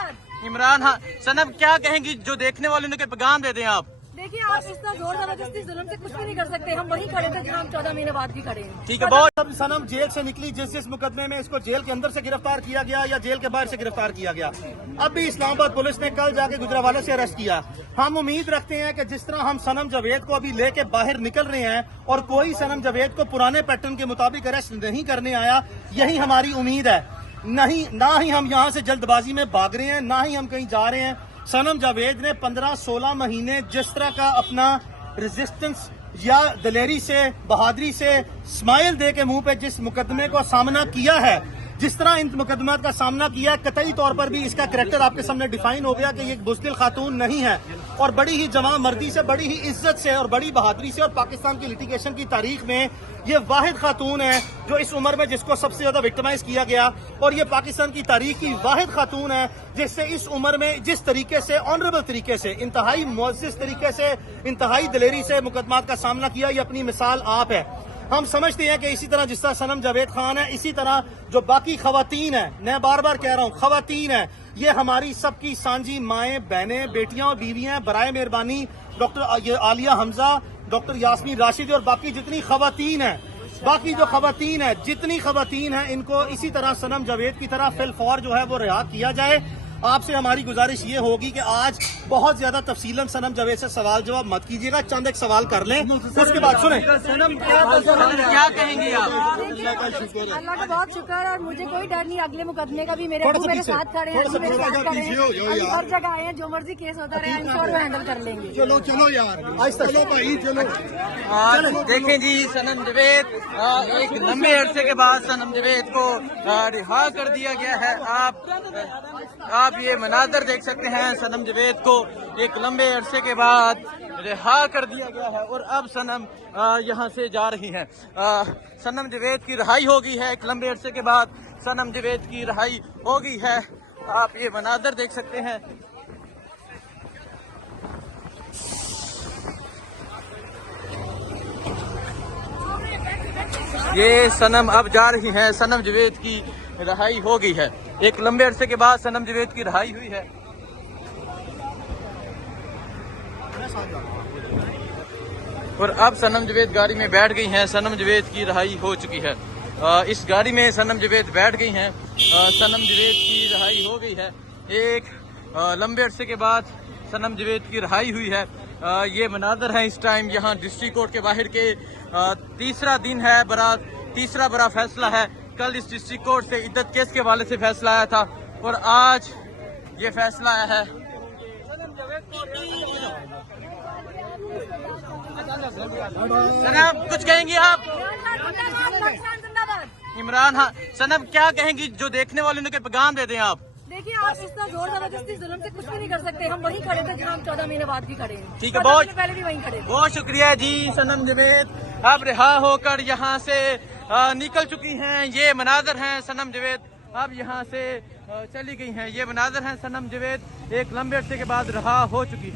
जिंदाबाद। इमरान हाँ सनम क्या कहेंगी जो देखने वालों को पैगाम दे दें आप? देखिए, आप इतना जोर जबरदस्ती जुल्म से कुछ भी नहीं कर सकते। हम वहीं खड़े थे जहाँ हम 14 महीने बाद भी खड़े हैं। ठीक है बहुत। अब सनम जेल से निकली, जिस मुकदमे में इसको जेल के अंदर से गिरफ्तार किया गया या जेल के बाहर से गिरफ्तार किया गया, अब भी इस्लामाबाद पुलिस ने कल जाके गुजरावाला से अरेस्ट किया। हम उम्मीद रखते हैं कि जिस तरह हम सनम जावेद को अभी लेके बाहर निकल रहे हैं और कोई सनम जावेद को पुराने पैटर्न के मुताबिक अरेस्ट नहीं करने आया, यही हमारी उम्मीद है। नहीं, ना ही हम यहाँ से जल्दबाजी में भाग रहे हैं, ना ही हम कहीं जा रहे हैं। सनम जावेद ने 15-16 महीने जिस तरह का अपना रेजिस्टेंस या दलेरी से, बहादुरी से, स्माइल दे के मुंह पे जिस मुकदमे को सामना किया है, जिस तरह इन मुकदमात का सामना किया, कतई तौर पर भी इसका करैक्टर आपके सामने डिफाइन हो गया कि ये एक बुज़दिल खातून नहीं है और बड़ी ही जवां मर्दी से, बड़ी ही इज्जत से और बड़ी बहादुरी से और पाकिस्तान की लिटिगेशन की तारीख में ये वाहिद खातून है जो इस उम्र में जिसको सबसे ज्यादा विक्टिमाइज किया गया, और ये पाकिस्तान की तारीख की वाहिद खातून है जिससे इस उम्र में जिस तरीके से, ऑनरेबल तरीके से, इंतहाई मुअज़्ज़ज़ तरीके से, इंतहाई दलेरी से मुकदमात का सामना किया। ये अपनी मिसाल आप है। हम समझते हैं कि इसी तरह जिस तरह सनम जावेद खान है, इसी तरह जो बाकी खवातीन है, मैं बार बार कह रहा हूँ खवातीन है, ये हमारी सबकी सांझी माएं, बहनें, बेटियां और बीवियां, बराए मेहरबानी डॉक्टर आलिया हमजा, डॉक्टर यास्मीन राशिद और बाकी जितनी खवातीन है, बाकी जो खवातीन है, जितनी खवातीन है, इनको इसी तरह सनम जावेद की तरह फिलफौर जो है वो रिहा किया जाए। आपसे हमारी गुजारिश ये होगी कि आज बहुत ज्यादा तफसीलन सनम जावेद से सवाल जवाब मत कीजिएगा, चंद एक सवाल कर लें, उसके बाद सुने सनम क्या कहेंगी आप? अल्लाह का बहुत शुक्र है और मुझे कोई डर नहीं। अगले मुकदमे का भी मेरे साथ खड़े हैं, अभी मेरे साथ खड़े हैं, हर जगह आए हैं। जो मर्जी केस होता रहे, इंश्योर हैंडल कर लेंगे। चलो यार, चलो भाई, चलो। देखें जी, सनम जावेद एक लंबे अरसे के बाद सनम जावेद को रिहा कर दिया गया है। आप ये मनाजर देख सकते हैं, सनम जावेद को एक लंबे अरसे के बाद रिहा कर दिया गया है और अब सनम यहाँ से जा रही हैं। सनम जावेद की रिहाई हो गई है, एक लंबे अरसे के बाद सनम जावेद की रिहाई हो गई है। आप ये मनाजर देख सकते हैं। ये सनम अब जा रही हैं, सनम जावेद की रिहाई हो गई है। एक लंबे अरसे के बाद सनम जावेद की रिहाई हुई है और अब सनम जावेद गाड़ी में बैठ गई हैं। सनम जावेद की रिहाई हो चुकी है। इस गाड़ी में सनम जावेद बैठ गई हैं। सनम जावेद की रिहाई हो गई है। एक लंबे अरसे के बाद सनम जावेद की रिहाई हुई है। ये मनाजर है इस टाइम यहाँ डिस्ट्रिक्ट कोर्ट के बाहर के। तीसरा दिन है, तीसरा बड़ा फैसला है। कल इस डिस्ट्रिक्ट कोर्ट से इद्दत केस के हवाले से फैसला आया था और आज ये फैसला आया है। सनम कुछ कहेंगी आप? इमरान हाँ सनम क्या कहेंगी जो देखने वालों को पैगाम दे दें आप? देखिए, आप इतना जोर जबरदस्ती जुल्म से कुछ भी नहीं कर सकते। हम वहीं खड़े थे जहाँ हम 14 महीने बाद भी खड़े हैं। ठीक है बहुत। पहले भी वहीं खड़े थे। बहुत शुक्रिया जी। सनम जावेद अब रिहा होकर यहाँ से निकल चुकी हैं। ये मनाजर हैं, सनम जावेद अब यहाँ से चली गई हैं। ये मनाजर हैं, सनम जावेद एक लंबे अरसे के बाद रिहा हो चुकी है।